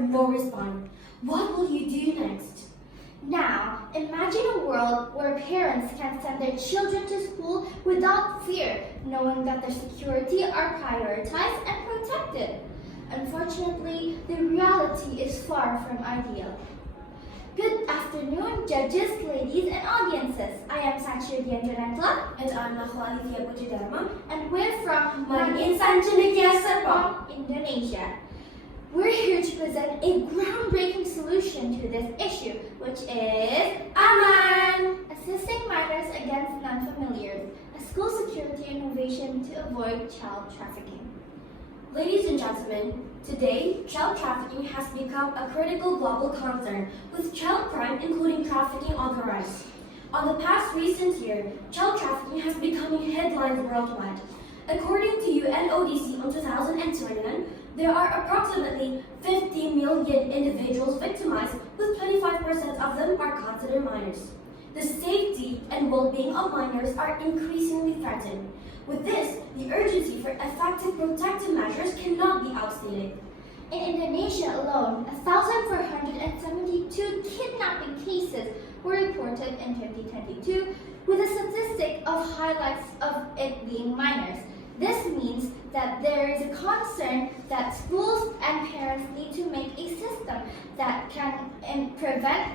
or no response. What will you do next? Now, imagine a world where parents can send their children to school without fear, knowing that their security are prioritized and protected. Unfortunately, the reality is far from ideal. Good afternoon, judges, ladies, and audiences. I am Sachio, Diandra, And I'm Nachwa and I, and we're from MAN IC Serpong, Indonesia. We're here to present a groundbreaking solution to this issue, which is Aman! Assisting Minors Against Non-Familiars, a school security innovation to avoid child trafficking. Ladies and gentlemen, today, child trafficking has become a critical global concern, with child crime, including trafficking, on the rise. On the past recent year, child trafficking has become headlines worldwide. According to UNODC on 2021, there are approximately 50 million individuals victimized, with 25% of them are considered minors. The safety and well-being of minors are increasingly threatened. With this, the urgency for effective protective measures cannot be outstated. In Indonesia alone, 1,472 kidnapping cases were reported in 2022, with a statistic of highlights of it being minors. This means that there is a concern that schools and parents need to make a system that can prevent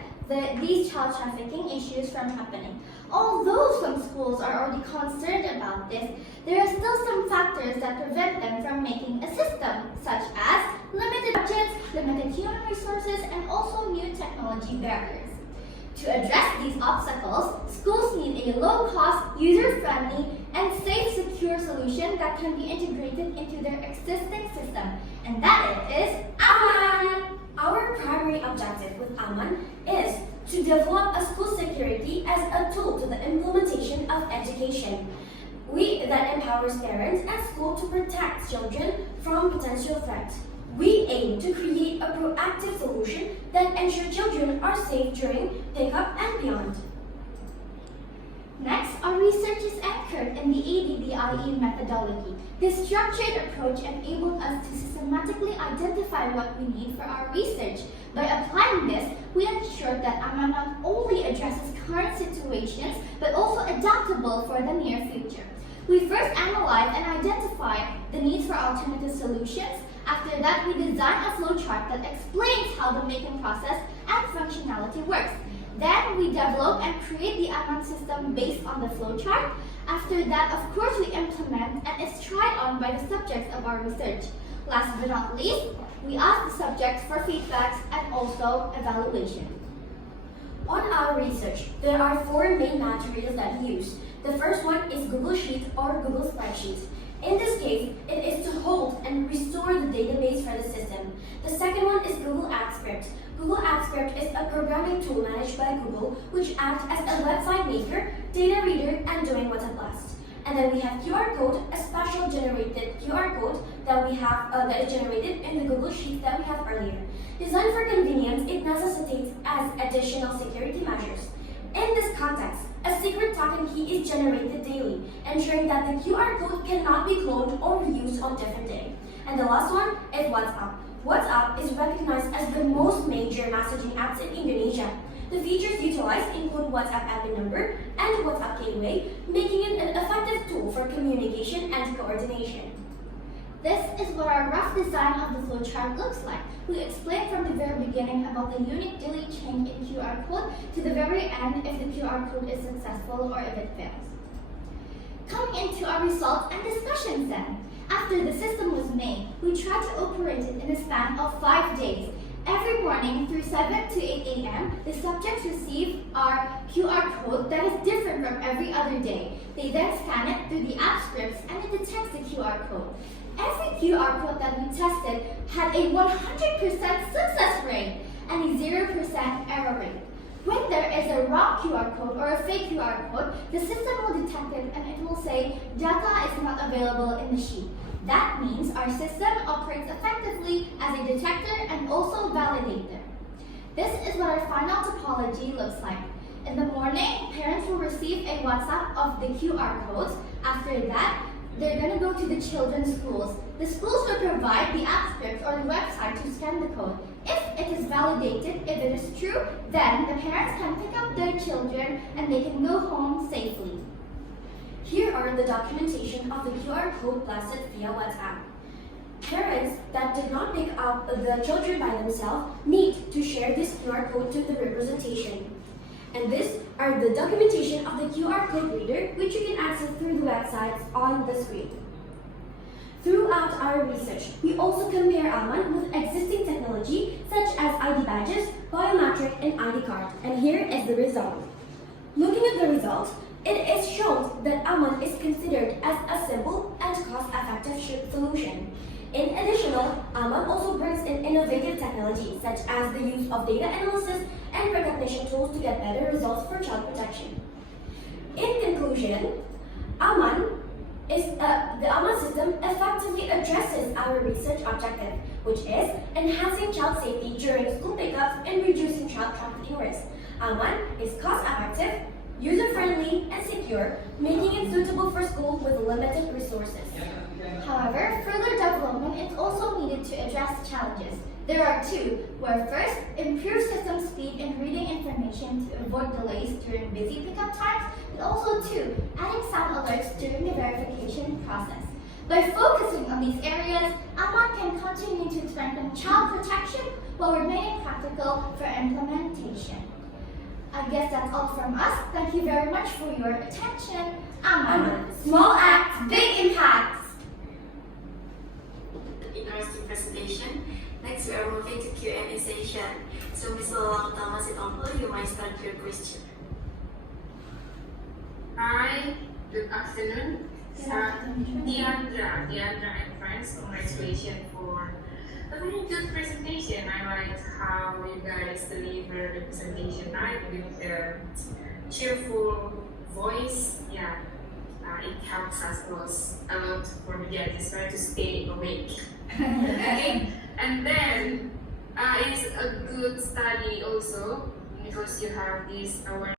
these child trafficking issues from happening. Although some schools are already concerned about this, there are still some factors that prevent them from making a system, such as limited budgets, limited human resources, and also new technology barriers. To address these obstacles, schools need a low-cost, user-friendly, and safe, secure solution that can be integrated into their existing system, and that is Aman! Our primary objective with Aman is to develop a school security as a tool to the implementation of education. That empowers parents and schools to protect children from potential threats. We aim to create a proactive solution that ensures children are safe during pickup and beyond. Next, our research is anchored in the ADDIE methodology. This structured approach enabled us to systematically identify what we need for our research. By applying this, we ensured that Aman not only addresses current situations, but also adaptable for the near future. We first analyzed and identified the needs for alternative solutions. After that, we designed a flowchart that explains how the making process and functionality works. Then we develop and create the Aman system based on the flowchart. After that, of course, we implement and it's tried on by the subjects of our research. Last but not least, we ask the subjects for feedbacks and also evaluation. On our research, there are 4 main materials that we use. The first one is Google Sheets or Google Spreadsheets. In this case, it is to hold and restore the database for the system. The second one is Google Apps Script. Google Apps Script is a programming tool managed by Google, which acts as a website maker, data reader, and doing what at last. And then we have QR code, a special generated QR code that we have that is generated in the Google Sheets that we have earlier. Designed for convenience, it necessitates as additional security measures. In this context, a secret token key is generated daily, ensuring that the QR code cannot be cloned or reused on different day. And the last one is WhatsApp. WhatsApp is recognized as the most major messaging apps in Indonesia. The features utilized include WhatsApp admin number and WhatsApp gateway, making it an effective tool for communication and coordination. This is what our rough design of the flowchart looks like. We explained from the very beginning about the unique daily change in QR code to the very end if the QR code is successful or if it fails. Coming into our results and discussions then. After the system was made, we tried to operate it in a span of 5 days. Every morning through 7 to 8 a.m., the subjects receive our QR code that is different from every other day. They then scan it through the app scripts and it detects the QR code. Every QR code that we tested had a 100% success rate and a 0% error rate. When there is a wrong QR code or a fake QR code, the system will detect it and it will say data is not available in the sheet. That means our system operates effectively as a detector and also validator. This is what our final topology looks like. In the morning, parents will receive a WhatsApp of the QR codes. After that, they're going to go to the children's schools. The schools will provide the app script or the website to scan the code. If validated. If it is true, then the parents can pick up their children and they can go home safely. Here are the documentation of the QR code blasted via WhatsApp. Parents that did not pick up the children by themselves need to share this QR code to the representation. And these are the documentation of the QR code reader, which you can access through the websites on the screen. Throughout our research, we also compare AMAN with existing technology such as ID badges, biometric, and ID card. And here is the result. Looking at the result, it is shown that AMAN is considered as a simple and cost-effective solution. In addition, AMAN also brings in innovative technology such as the use of data analysis and recognition tools to get better results for child protection. In conclusion, the AMAN system effectively addresses our research objective, which is enhancing child safety during school pickups and reducing child trafficking risk. AMAN is cost-effective, user-friendly, and secure, making it suitable for schools with limited resources. However, further development is also needed to address challenges. There are two, where first, improve system speed in reading information to avoid delays during busy pickup times, and also two, adding sound alerts during the verification process. By focusing on these areas, AMAN can continue to strengthen child protection while remaining practical for implementation. I guess that's all from us. Thank you very much for your attention. AMAN, small acts, big impacts. Interesting presentation. Next, we are moving to Q&A session. So, Ms. Lolang Thomas Itompo, you might start your question. Hi, good afternoon. Diandra and friends, congratulations for a very good presentation. I like how you guys deliver the presentation right with the cheerful voice. Yeah, it helps us a lot for Medalist to stay awake. Okay, and then it's a good study also because you have this awareness.